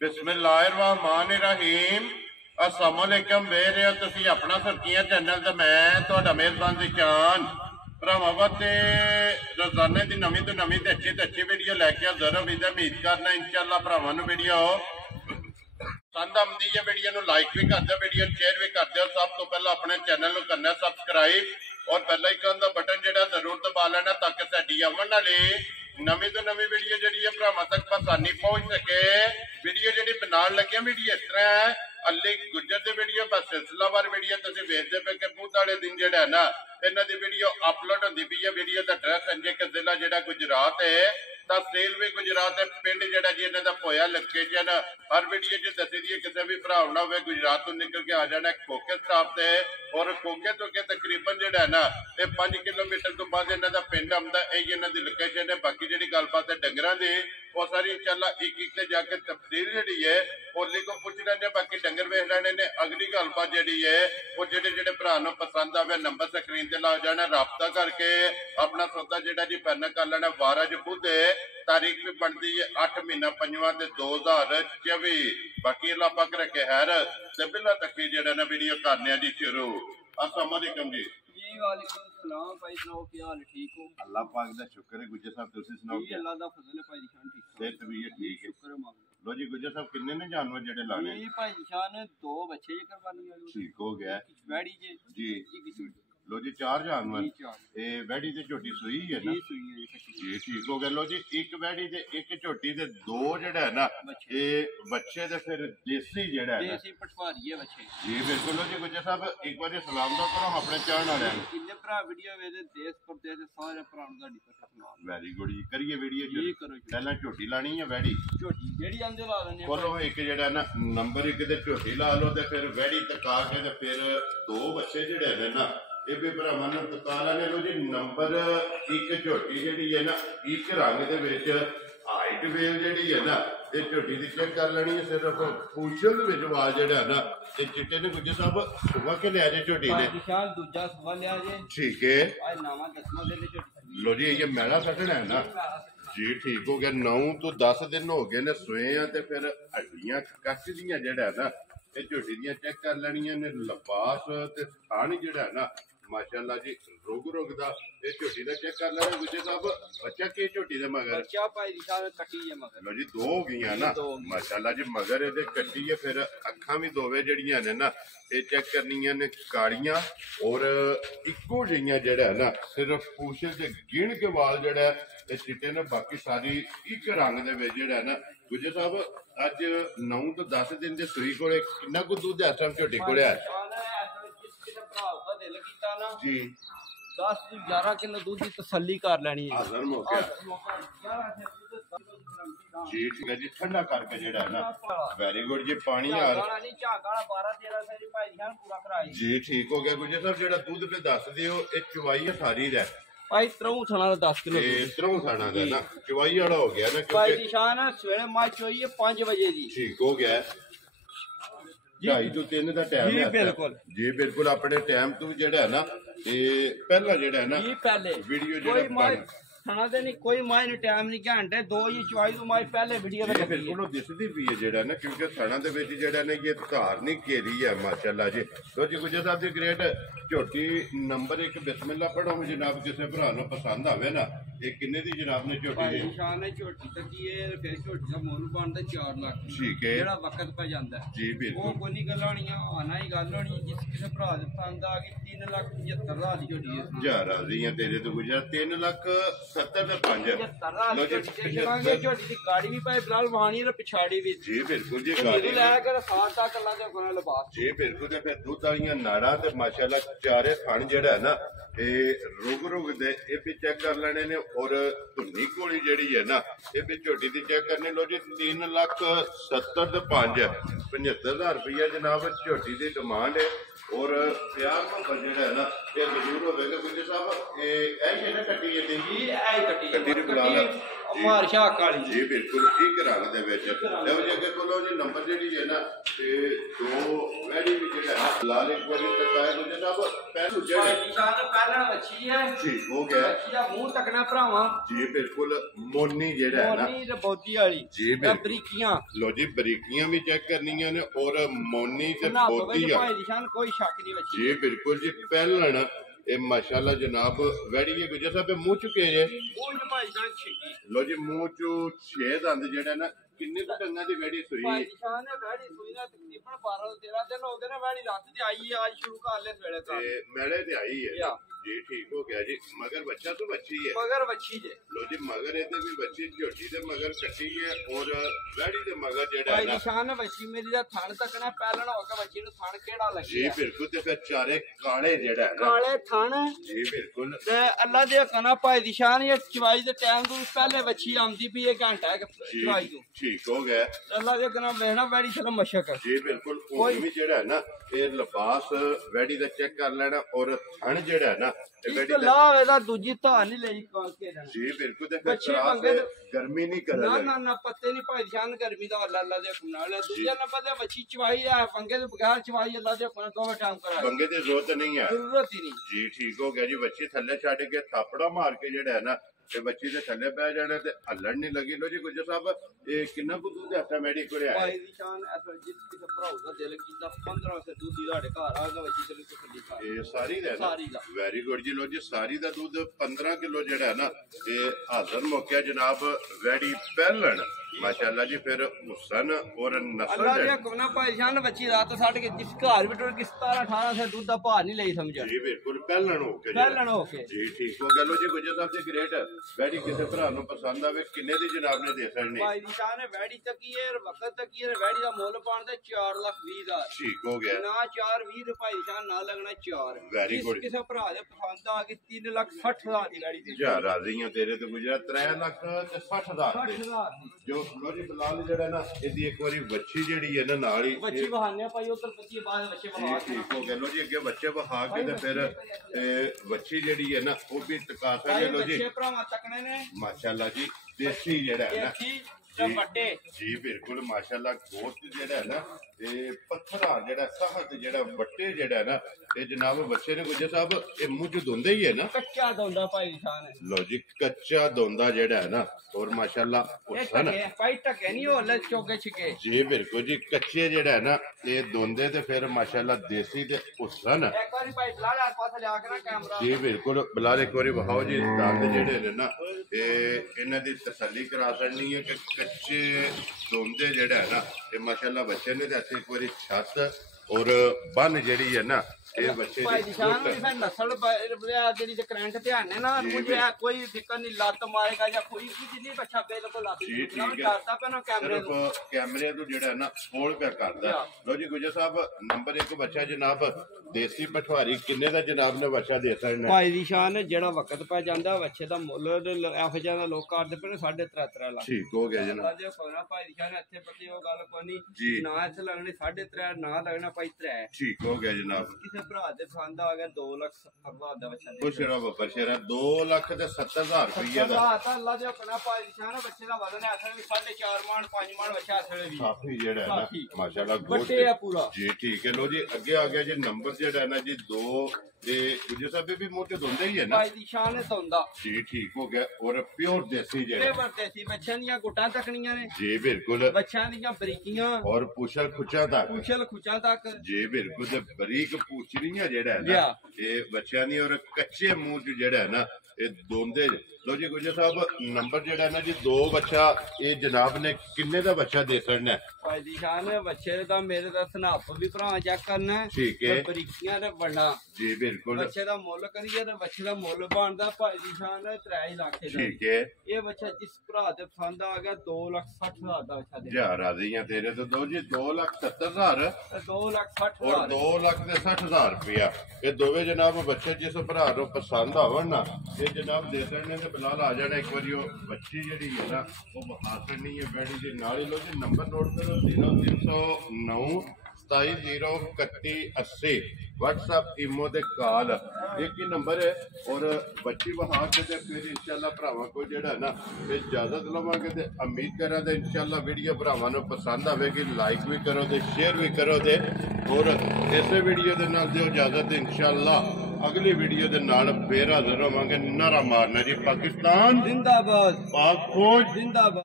बिस्मिल्लाहिर्रहमानिर्रहीम अस्सलाम वालेकुम वेख रहे हो तुसी अपना सरकियां चैनल ते मैं तुहाडा मेहरबान जिशान भरावां वास्ते रोजाने की नवीं तो नवीं ते अच्छी वीडियो लैके हाज़र उम्मीद करना इंशाअल्लाह भरावां नूं वीडियो पसंद आती है। वीडियो नूं लाइक भी कर दो, वीडियो शेयर भी कर दो। सब तो पहले अपने चैनल नूं करना सबसक्राइब और बेल आइकन का बटन जिहड़ा जरूर दबा लेना ताकि साडी आवन वाली नवीं तो नवीं वीडियो जिहड़ी है भरावां तक आसानी पहुंच सके। वीडियो जिहड़ी बनाउण लगे वीडियो इस तरह है, अली गुजर की वीडियो बस सिलसिलावार वीडियो तुसीं वेखदे पे कि बुध वाले दिन जिहड़ा है ना इन्हां दी वीडियो अपलोड होंदी पई है। वीडियो का एड्रैस संजय के जिला जिहड़ा गुजरात है, तहसील भी गुजरात है, पिंड जिहड़ा जी इन्हां दा पोया लोकेशन हर वीडियो च दसी दी है। किसी भी भरा होना होवे गुजरात तो निकल के आ जाना खोखे स्टाफ से और खोखे तो के तकरीबन जिहड़ा है ना ये 5 किलोमीटर तो बाद इन्हां दा पिंड आउंदा है। इन्हां दी लोकेशन है। बाकी जिहड़ी गलबात है डंगरां दी वो सारी इंशाअल्लाह एक एक ते जाके तफसील जिहड़ी है ओली को पुछ लैने। बाकी डंगर वेख लैने ने। अगली गलबात जिहड़ी है वो जिहड़े भरा नूं पसंद आवे नंबर स्क्रीन ते ला जाना, राबता करके अपना सौदा जिहड़ा जी फाइनल कर लेना। 12 बुध तारीख भी बनती है 8 महीना 5वां 2024। बाकी अल्लाह पाक रखे खैर ते बिला तक जिहड़ा ना वीडियो करने जी शुरू। अस्सलाम वालेकुम जी। वालेकुम सलाम भाई, सुनाओ क्या हाल? ठीक हो? अल्लाह पाक दा शुक्र है। गुज्जर साहब तुसी सुनाओ? जी अल्लाह दा फजल है भाई जान, ठीक है। सेहत भी ठीक है, शुक्र है मालिक। लो जी गुज्जर साहब किन्ने ने जानवर जेडे लाने? जी भाई जान 2 बच्चे जी करवानी है। ठीक हो गया वैड़ी जी। जी लो जी 4 जानवर ए वैड़ी ते झोटी सूई है ना जी। ठीक हो गया। लो जी एक वैड़ी ते एक झोटी ते 2 जेड़ा है ना ए बच्चे ते फिर देसी जेड़ा है देसी पटवारी है बच्चे जी। बिल्कुल। लो जी गुज्जर साहब एक बार सलाम दा करो अपने चाहण वाले किन्ने भरा वीडियो वेदे देश परदेश सारे भरा दा सलाम। वेरी गुड जी। करिए वीडियो जी करो। पहला झोटी लानी है वैड़ी झोटी जेड़ी आंदे ला लेने बोलो एक जेड़ा ना नंबर 1 ते झोटी ला लो ते फिर वैड़ी तका के ते फिर 2 बच्चे जेड़े ने ना ये भी भरावां नूं तका लेने। लो जी नंबर 1 झोटी जेड़ी है ना एक रंग दे विच हाइट वेल जेड़ी है ना ये झोटी दी चेक कर लेनी है। सिर्फ पूछल दे विच वाल जेड़ा ना ते चिट्टे ने गुज्जर साहब सुबह के लिया जे झोटी ने विशाल दूजा सुबह लिया जे। ठीक है। आज नामा 10वां दिन झोटी। लो जी ये मैला सटना है ना जी। ठीक हो गया। 9 तो 10 दिन हो गए ने सोए आ ते फिर हड्डियां कच दियां जेड़ा है ना ये झोटी दियां चेक कर लेनियां ने। लबास ते थान जेड़ा है ना माशाअल्लाह जी रोग दा ये झोटी दा चेक कर लेना गुज्जर साहब। बच्चा के झोटी दे मगर बच्चा भाई विशाल कटी है मगर। लो जी 2 हो गई ना माशाअल्लाह जी। मगर ये कटी है फिर अखां भी दोवे जड़ियां ने ना ये चेक करनियां ने कालियां और इको जिहियां जेड़ा है ना सिर्फ पूछे ते गिण के वाल जेड़ा है चिट्टे ने। बाकी सारी एक रंग दे विच जेड़ा है ना गुज्जर साहब अज 9 तो 10 दिन दे सूई कोले कितना को दूध है इस टाइम झोटी कोले है जी? 10 to 11 किलो दूध की तसल्ली कर लेनी है जी। ठीक है जी। ठंडा करके जेड़ा है ना वेरी गुड जी। पानी यार जी। ठीक हो गया गुज्जर साहब। जेड़ा दूध पे दस दियो ये चवाई सारी दा भाई 3 थाना 10 किलो 3 थाना दा ना चवाई वाला हो गया ना भाई निशान सवेरे मां चोई है 5 बजे जी। ठीक हो गया। 2:30 to 3 का टाइम है बिल्कुल जी। बिल्कुल अपने टाइम तो जेड़ा है ना ये पहला जेड़ा है ना जी पहले वीडियो जेड़ा खाना दे नहीं कोई माय ने टाइम नहीं घंटे 2 ही चवाई तो माय पहले वीडियो में बिल्कुल दिसदी भी है जेड़ा ना क्योंकि थाना दे विच जेड़ा ने ये धार नहीं घेरी है माशाअल्लाह जी। तो जी गुज्जर साहब दी ग्रेट झोटी नंबर 1 बिस्मिल्लाह पढ़ो जनाब किसी भरा नूं पसंद आवे ना ये किन्ने दी जनाब ने झोटी दी निशान ने झोटी तकी है फिर झोटी दा मोल बनदा 4 लाख। ठीक है। जेड़ा वक्त पे जांदा जी बिल्कुल वो कोई नहीं गल होनी आना ही गल होनी जिस किसी भरा दे पसंद आ गई 3,75,000 दी झोटी है जा राजी है तेरे तो गुजर 3,70,500 गाड़ी भी भाई बिलाल वहानी पिछाड़ी भी जी। बिल्कुल जी। गाड़ी लैकर साथ लिबास जी बिल्कुल। फिर दुध वाली नाड़ा ते माशाअल्लाह चारे थन जेड़ा है ना ये रुग दे ये भी चेक कर लेने ने और धुनी कोली जेड़ी है ना ये भी झोटी दी चेक करने। लो जी 3,70,500 75,000 रुपया जनाब झोटी दी डिमांड है और प्यार मोहब्बत जेड़ा है ना ये जरूर होगा गुज्जर साहब। ये ना कट्टी है जी कट्टी दी बुला ਮਾਰ ਸ਼ਾਕ ਵਾਲੀ ਜੀ ਬਿਲਕੁਲ ਠੀਕ ਰੰਗ ਦੇ ਵਿੱਚ ਲਓ ਜੀ ਅੱਗੇ ਕੋਲੋਂ ਜੀ ਨੰਬਰ ਜਿਹੜੀ ਹੈ ਨਾ ਤੇ ਦੋ ਵੈੜੀ ਵੀ ਜਿਹੜਾ ਲਾਲ ਇੱਕ ਵਾਰੀ ਤਕਾਏ ਹੋ ਜਨਾਬ ਪਹਿਲੂ ਜਿਹੜੇ ਨਿਸ਼ਾਨ ਪਹਿਲਾਂ ਵੱਛੀ ਹੈ ਠੀਕ ਹੋ ਗਿਆ ਵੱਛੀ ਦਾ ਮੂੰਹ ਤੱਕਣਾ ਭਰਾਵਾਂ ਜੀ ਬਿਲਕੁਲ ਮੋਨੀ ਜਿਹੜਾ ਹੈ ਨਾ ਮੋਨੀ ਤੇ ਬੋਦੀ ਵਾਲੀ ਜੀ ਬਿਲਕੁਲ ਬਰੀਕੀਆਂ ਲੋ ਜੀ ਬਰੀਕੀਆਂ ਵੀ ਚੈੱਕ ਕਰਨੀਆਂ ਨੇ ਔਰ ਮੋਨੀ ਤੇ ਨਾ ਬੋਦੀ ਆ ਭਾਈ ਨਿਸ਼ਾਨ ਕੋਈ ਸ਼ੱਕ ਨਹੀਂ ਵੱਛੀ ਜੀ ਬਿਲਕੁਲ ਜੀ ਪਹਿਲਣ ਇਹ ਮਾਸ਼ਾਅੱਲਾ ਜਨਾਬ ਵੈੜੀ ਵੀ ਗੁਜਰ ਸਾਹਿਬ ਮੂੰਹ ਚੁੱਕੇ ਜੇ ਉਹ ਭਾਈ ਨਿਸ਼ਾਨ ਛਿੱਕੀ ਲੋ ਜੀ ਮੂੰਹ ਚੋਂ 6 ਦੰਦ ਜਿਹੜਾ ਨਾ ਕਿੰਨੇ ਕੁ ਡੰਗਾਂ ਦੀ ਵੈੜੀ ਸੂਈ ਭਾਈ ਨਿਸ਼ਾਨ ਨੇ ਵੈੜੀ ਸੂਈ ਨਾ ਤਕਰੀਬਨ 12 13 ਦਿਨ ਹੋ ਗਏ ਨੇ ਵੈੜੀ ਰਾਤ ਤੇ ਆਈ ਹੈ ਅੱਜ ਸ਼ੁਰੂ ਕਰ ਲੈ ਸਵੇਲੇ ਤੋਂ ਤੇ ਮੈਲੇ ਤੇ ਆਈ ਹੈ ਜੀ ਠੀਕ ਹੋ ਗਿਆ ਜੀ ਮਗਰ ਬੱਚਾ ਤੋਂ ਬੱਚੀ ਹੈ ਮਗਰ ਵੱਛੀ ਜੇ ਲੋ ਜੀ ਮਗਰ ਇਹਦੇ ਵੀ ਬੱਚੀ ਝੋਟੀ ਦੇ ਮਗਰ ਕੱਟੀ ਹੈ ਔਰ ਵੈੜੀ ਦੇ ਮਗਰ ਜਿਹੜਾ ਭਾਈ ਹੈ ਨਾ ਨਿਸ਼ਾਨ ਨੇ ਵੱਛੀ ਮੇਰੀ ਦਾ ਥਣ ਤੱਕਣਾ ਪਹਿਲਣ ਹੋ ਕੇ ਵੱਛੀ ਨੂੰ ਥਣ ਕਿਹੜਾ ਜੀ ਲੱਗਿਆ ਬਿਲਕੁਲ ਤੇ ਫਿਰ ਚਾਰੇ ਕਾਲੇ ਜਿਹੜਾ ਹੈ ਨਾ ਕਾਲੇ ਥਣ ਜੀ ਬਿਲਕੁਲ ਤੇ ਅੱਲਾ ਦੇ ਕਨਾ ਭਾਈ ਨਿਸ਼ਾਨ ਇਹ ਚਵਾਈ ਦੇ ਟਾਈਮ ਤੋਂ ਪਹਿਲੇ ਵੱਛੀ ਆਉਂਦੀ ਵੀ ਇਹ ਘੰਟਾ ਜੀ ਚਵਾਈ ਤੋਂ ਠੀਕ ਹੋ ਗਿਆ ਅੱਲਾ ਦੇ ਕਨਾ ਵੇਖਣਾ ਵੈੜੀ ਚਲੋ ਮਸ਼ਕ ਜੀ ਬਿਲਕੁਲ ਉਹ ਵੀ ਜਿਹੜਾ ਹੈ ਨਾ ਇਹ ਲਿਬਾਸ ਵੈੜੀ ਦਾ ਚੈੱਕ ਕਰ ਲੈਣਾ ਔਰ ਥਣ ਜਿਹੜਾ ਹੈ ਨਾ ਇਹ ਇੱਕ ਵੈੜੀ ਦਾ ਲਾਹ ਇਹਦਾ ਦੂਜੀ ਧਾਰ ਨਹੀਂ ਲਈ ਕੇ ਦੇਣਾ ਜੀ ਬਿਲਕੁਲ ਤੇ ਫਿਰ ਬੱਚੇ ਤਰਾਸ ਮੰਗੇ ਗਰਮੀ ਨਹੀਂ ਨਾ ਕਰਦਾ ਨਾ ਨਾ ਪੱਤੇ ਨਹੀਂ ਭਾਈ ਨਿਸ਼ਾਨ ਗਰਮੀ ਦਾ ਅੱਲਾ ਦੇ ਹੁਕਮ ਨਾਲ ਦੂਜਾ ਨੰਬਰ ਤੇ ਵੱਛੀ ਚਵਾਈ ਆ ਪੰਗੇ ਦੇ ਬਗੈਰ ਚਵਾਈ ਅੱਲਾ ਦੇ ਹੁਕਮ ਨਾਲ ਦੋਵੇਂ ਟਾਈਮ ਕਰਾ ਬੰਗੇ ਦੀ ਜ਼ਰੂਰਤ ਨਹੀਂ ਹੈ ਜ਼ਰੂਰਤ ਹੀ ਨਹੀਂ ਜੀ ਠੀਕ ਹੋ ਗਿਆ ਜੀ ਬੱਚੀ ਥੱਲੇ ਛੱਡ ਕੇ ਥਾਪੜਾ ਮਾਰ ਕੇ ਜਿਹੜਾ ਹੈ ਨਾ ਤੇ ਬੱਚੀ ਦੇ ਥੱਲੇ ਬਹਿ ਜਾਣਾ ਤੇ ਹੱਲਣ ਨਹੀਂ ਲੱਗੀ ਲੋ ਜੀ ਗੁੱਜਰ ਸਾਹਿਬ ਇਹ ਕਿੰਨਾ ਕੁ ਦੁੱਧ ਹੱਥਾ ਮੈਡੀ ਕੋਲੇ ਆਇਆ ਭਾਈ ਨਿਸ਼ਾਨ ਅਸਲ ਜਿਸ ਕਿਸੇ ਭਰਾਉ ਦਾ ਦਿਲ ਕੀਤਾ 15 ਸੇ ਦੁੱਧ ਤੁਹਾਡੇ ਘਰ ਆ ਗਿਆ ਵੱਛੀ ਤੇ ਖੱਲੀ ਖਾ ਇਹ ਸਾਰੀ ਦਾ ਸਾਰੀ ਦਾ ਵੈਰੀ ਗੁੱਡ ਜੀ ਲੋ ਜੀ ਸਾਰੀ ਦਾ ਦੁੱਧ 15 ਕਿਲੋ ਜਿਹੜਾ ਹੈ ਨਾ ਇਹ ਹਾਜ਼ਰ ਮੌਕਿਆ ਜਨਾਬ ਵੈੜੀ ਪਹਿਲਣ ਮਾਸ਼ਾਅੱਲਾ ਜੀ ਫਿਰ ਹੁਸਨ ਔਰ ਨਸਲ ਅੱਲਾ ਦੇ ਹੁਕਮ ਨਾਲ ਭਾਈ ਨਿਸ਼ਾਨ ਵੱਛੀ ਰਾਤ ਛੱਡ ਕੇ ਜਿਸ ਘਰ ਵੀ ਟੁਰ ਕੇ 17 18 ਸੇ ਦੁੱਧ ਦਾ ਭਾਰ ਨਹੀਂ ਲਈ ਸਮਝ ਜੀ ਬਿਲਕੁਲ ਪਹਿਲਣ ਹੋ ਕੇ ਪਹਿਲਣ ਹੋ ਕੇ ਜੀ ਠੀਕ ਹੋ ਗਿਆ ਲੋ ਜੀ ਗੁੱਜਰ ਸਾਹਿਬ ਦੇ ਗ੍ਰੇਟ ਵੈੜੀ ਕਿਸੇ ਭਰਾ ਨੂੰ ਪਸੰਦ ਆਵੇ ਕਿੰਨੇ ਦੀ ਜਨਾਬ ਨੇ ਦੇ ਸਕਣੀ ਭਾਈ ਨਿਸ਼ਾਨ ਵੈੜੀ ਤੱਕੀਏ ਵਕਤ ਤੱਕੀਏ ਵੈੜੀ ਦਾ ਮੁੱਲ ਪਾਉਣ ਤੇ 4,20,000 ਠੀਕ ਹੋ ਗਿਆ ਨਾ 4,20 ਦੇ ਭਾਈ ਨਿਸ਼ਾਨ ਨਾ ਲੱਗਣਾ 4 Very good. ਕਿਸੇ ਭਰਾ ਦੇ ਪਸੰਦ ਆ ਗਈ 3,60,000 ਦੀ ਵੈੜੀ ਦੇ ਜਾ ਰਾਜ਼ੀਆਂ ਤੇਰੇ ਤੇ ਗੁਜਰਾ 3 ਲੱਖ ਤੇ 60,000 ਦੇ 60,000 ਦੀ ਜੋ ਲੋਰੀ ਬਲਾਲ ਜਿਹੜਾ ਨਾ ਇਹਦੀ ਇੱਕ ਵਾਰੀ ਵੱਛੀ ਜਿਹੜੀ ਹੈ ਨਾ ਨਾਲ ਹੀ ਬੱਚੀ ਬਹਾਨੇ ਭਾਈ ਉਧਰ ਬੱਚੀ ਬਾਅਦ ਬੱਚੇ ਬਹਾ ਕੇ ਠੀਕ ਹੋ ਗਿਆ ਲੋ ਜੀ ਅੱਗੇ ਬੱਚੇ ਵਹਾ ਕੇ ਤੇ ਫਿਰ ਵੱਛੀ ਜਿਹੜੀ ਹੈ ਨਾ ਉਹ ਵੀ ਟਕਾ ਭਾਈ ਸਕਦੇ ਲੋ ਜੀ ਬੱਚੇ ਭਰਾਵਾਂ ਤੱਕਣੇ ਨੇ ਮਾਸ਼ਾਅੱਲਾ ਜੀ ਦੇਸੀ ਜਿਹੜਾ ਹੈ ਨਾ ਦੇਖੀ ਤੇ ਵੱਡੇ ਜੀ ਬਿਲਕੁਲ ਮਾਸ਼ਾਅੱਲਾ ਗੋਸ਼ਤ ਜਿਹੜਾ ਹੈ ਨਾ ਇਹ ਪੱਥਰਾ ਜਿਹੜਾ ਸਖਤ ਜਿਹੜਾ ਵੱਟੇ ਜਿਹੜਾ ਹੈ ਨਾ ਇਹ ਜਨਾਬ ਬੱਚੇ ਨੇ ਗੁੱਜਰ ਸਾਹਿਬ ਇਹ ਮੂੰਹ ਚ ਧੁੰਦੇ ਹੀ ਹੈ ਨਾ ਕੱਚਾ ਦੋਂਦਾ ਭਾਈ ਨਿਸ਼ਾਨ ਲੋ ਜੀ ਕੱਚਾ ਦੋਂਦਾ ਜਿਹੜਾ ਹੈ ਨਾ ਔਰ ਮਾਸ਼ਾਅੱਲਾ ਇਹ ਹੁਸਨ ਟਕੇ ਭਾਈ ਟਕੇ ਨਹੀਂ ਹੋ ਲੈ ਚੋਗੇ ਛਕੇ ਜੀ ਬਿਲਕੁਲ ਜੀ ਕੱਚੇ ਜਿਹੜਾ ਹੈ ਨਾ ਇਹ ਦੋਂਦੇ ਤੇ ਫਿਰ ਮਾਸ਼ਾਅੱਲਾ ਦੇਸੀ ਤੇ ਹੁਸਨ ਇੱਕ ਵਾਰੀ ਭਾਈ ਬਲਾਲ ਆਸ ਪਾਸ ਲਿਆ ਕੇ ਨਾ ਕੈਮਰਾ ਜੀ ਬਿਲਕੁਲ ਬਲਾਲ ਇੱਕ ਵਾਰੀ ਵਹਾਓ ਜੀ ਦੰਦ ਜਿਹੜੇ ਨੇ ਨਾ ਇਹ ਇਹਨਾਂ ਦੀ ਤਸੱਲੀ ਕਰਾ ਸਕਣੀ ਹੈ ਕਿ ਕੱਚੇ ਦੋਂਦੇ ਜਿਹੜਾ ਹੈ ਨਾ ਇਹ ਮਾਸ਼ਾਅੱਲਾ ਬੱਚੇ ਨੇ ਤੇ ਇੱਕ ਵਾਰੀ ਛੱਤ ਔਰ ਬੰਨ ਜਿਹੜੀ ਹੈ ਨਾ ਇਹ ਬੱਚੇ ਭਾਈ ਦੀ ਨਿਸ਼ਾਨ ਵੀ ਫਿਰ ਨਸਲ ਜਿਹੜੀ ਤੇ ਕਰੰਟ ਧਿਆਨ ਹੈ ਨਾ ਮੁਝੇ ਕੋਈ ਫਿਕਰ ਨਹੀਂ ਲੱਤ ਮਾਰੇਗਾ ਜਾਂ ਕੋਈ ਵੀ ਜਿੰਨੀ ਬੱਚਾ ਬਿਲਕੁਲ ਲੱਤ ਜੀ ਠੀਕ ਹੈ ਡਰਦਾ ਪਿਆ ਨਾ ਕੈਮਰੇ ਤੋਂ ਸਿਰਫ ਕੈਮਰੇ ਤੋਂ ਜਿਹੜਾ ਨਾ ਹੋਲ ਪਿਆ ਕਰਦਾ ਲੋ ਜੀ ਗੁਜਰ ਸਾਹਿਬ ਨੰਬਰ 1 ਬੱਚਾ ਜਨਾਬ ਦੇਸੀ ਪਠਵਾਰੀ ਕਿੰਨੇ ਦਾ ਜਨਾਬ ਨੇ ਬੱਚਾ ਦੇ ਸਕਣਾ ਭਾਈ ਨਿਸ਼ਾਨ ਜਿਹੜਾ ਵਕਤ ਪੈ ਜਾਂਦਾ ਬੱਚੇ ਦਾ ਮੁੱਲ ਇਹੋ ਜਿਹਾ ਲੋਕ ਕਰਦੇ ਪਏ 3.5 ਲੱਖ ਠੀਕ ਹੋ ਗਿਆ ਜਨਾਬ ਜੇ ਕੋਨਾ ਭਾਈ ਨਿਸ਼ਾਨ ਇੱਥੇ ਪਤੀ ਉਹ ਗੱਲ ਕੋਈ ਜੀ ਨਹੀਂ ਨਾ ਇੱਥੇ ਲੱਗਣੀ 3.5 ਨਾ ਲੱਗਣਾ ਭਾਈ 3 ਠੀਕ ਹੋ ਗਿਆ ਜਨਾਬ ਕਿਸੇ ਭਰਾ ਦੇ ਪਸੰਦ ਆ ਗਿਆ 2,70,000 ਦਾ ਬੱਚਾ ਦੇ ਖੁਸ਼ ਰਹੋ ਬਸ਼ੇਰਾ 2,70,000 ਰੁਪਏ ਦਾ ਤਾਂ ਅੱਲਾ ਦੇ ਹੁਕਮ ਨਾਲ ਭਾਈ ਨਿਸ਼ਾਨ ਬੱਚੇ ਦਾ ਵਜ਼ਨ ਹੈ ਅਸਲ ਵਿੱਚ 4.5 ਮਣ 5 ਮਣ ਬੱਚਾ ਅਸਲ ਵੀ ਕਾਫੀ ਜਿਹੜਾ ਹੈ ਨਾ ਮਾਸ਼ਾਅੱਲਾ ਵੱਡੇ ਆ ਪੂਰਾ ਜੀ ਠੀਕ ਹੈ ਲੋ ਜੀ ਅੱਗੇ ਆ ਗਿਆ ਜੀ ਨੰਬਰ ਜਿਹੜਾ ਹੈ ਨਾ ਜੀ 2 ਤੇ ਗੁਜਰ ਸਾਹਿਬ ਵੀ ਮੂੰਹ ਤੇ ਧੁੰਦੇ ਹੀ ਹੈ ਨਾ ਭਾਈ ਨਿਸ਼ਾਨ ਹੈ ਧੁੰਦਾ ਜੀ ਠੀਕ ਹੋ ਗਿਆ ਔਰ ਪਿਓਰ ਦੇਸੀ ਇਹ ਜਿਹੜਾ ਵਰਤੇ ਸੀ ਬੱਚਿਆਂ ਦੀਆਂ ਗੁੱਟਾਂ ਤੱਕਣੀਆਂ ਨੇ ਜੀ ਬਿਲਕੁਲ ਬੱਚਿਆਂ ਦੀਆਂ ਬਰੀਕੀਆਂ ਔਰ ਪੁੱਛਲ ਖੁੱਚਾ ਤੱਕ ਪੁੱਛਲ ਖੁਚਾਂ ਤੱਕ ਜੀ ਬਿਲਕੁਲ ਤੇ ਬਰੀਕ ਪੂਛੜੀਆਂ ਜਿਹੜਾ ਹੈ ਨਾ ਲਿਆ। ਇਹ ਬੱਚਿਆਂ ਦੀ ਔਰ ਕੱਚੇ ਮੂੰਹ ਚ ਜਿਹੜਾ ਹੈ ਨਾ ਇਹ ਦੋਂਦੇ ਲੋ ਜੀ ਗੁਜਰ ਸਾਹਿਬ ਨੰਬਰ ਜਿਹੜਾ ਹੈ ਨਾ ਜੀ 2 ਬੱਚਾ ਇਹ ਜਨਾਬ ਨੇ ਕਿੰਨੇ ਦਾ ਬੱਚਾ ਦੇ ਸਕਣਾ ਹੈ? ਭਾਈ ਨਿਸ਼ਾਨ ਹੈ ਬੱਚੇ ਦਾ ਮੇਰੇ ਦਾ ਸਨਾਪ ਵੀ ਭਰਾ ਚੈੱਕ ਕਰਨਾ ਠੀਕ ਹੈ। ਤੇ ਬਰੀਕੀਆਂ ਤੇ ਵੰਡਾ ਜੀ ਬਿਲਕੁਲ ਬੱਚੇ ਦਾ ਮੁੱਲ ਕਰੀਏ ਤੇ ਬੱਚੇ ਦਾ ਮੁੱਲ ਬਣਦਾ ਭਾਈ ਨਿਸ਼ਾਨ ਹੈ 3 ਲੱਖ ਦਾ ਠੀਕ ਹੈ ਇਹ ਬੱਚਾ ਜਿਸ ਭਰਾ ਦੇ ਪਸੰਦ ਆ ਗਿਆ 2,60,000 ਦਾ ਬੱਚਾ ਦੇ ਜਾ ਰਾਜ਼ੀਆਂ ਤੇਰੇ ਤੋਂ ਦੋ ਜੀ 2,70,000 ਤੇ 2,60,000 ਔਰ 2,60,000 ਰੁਪਇਆ ਇਹ ਦੋਵੇਂ ਜਨਾਬ ਬੱਚੇ ਜਿਸ ਭਰਾ ਨੂੰ ਪਸੰਦ ਆਵਣ ਨਾ ਇਹ ਜਨਾਬ ਦੇ ਸਕਣੇ ਤੇ ਬਲਾਲ ਆ ਜਾਣਾ ਇੱਕ ਵਾਰੀ ਉਹ ਬੱਚੀ ਜਿਹੜੀ ਹੈ ਨਾ ਉਹ ਬਹਾ ਕਰਨੀ ਹੈ ਬੈੜੀ ਦੇ ਨਾਲ ਹੀ ਲੋ ਜੀ ਨੰਬਰ ਨੋਟ ਕਰੋ 0309 270180 WhatsApp इमो दे कॉल एक ही नंबर है। और बच्ची वहा के ते फिर इंशाल्लाह भरावां को जेड़ा ना फिर इजाजत लवांगे ते उम्मीद करा ते इंशाल्लाह वीडियो भरावां नूं पसंद आवेगी। लाइक भी करो ते शेयर भी करो ते और इस वीडियो दे नाल दिओ इजाजत। इंशाल्लाह अगली वीडियो दे नाल फिर हाजिर होवांगे। नारा मारना जी पाकिस्तान जिंदाबाद, पाक फौज जिंदाबाद।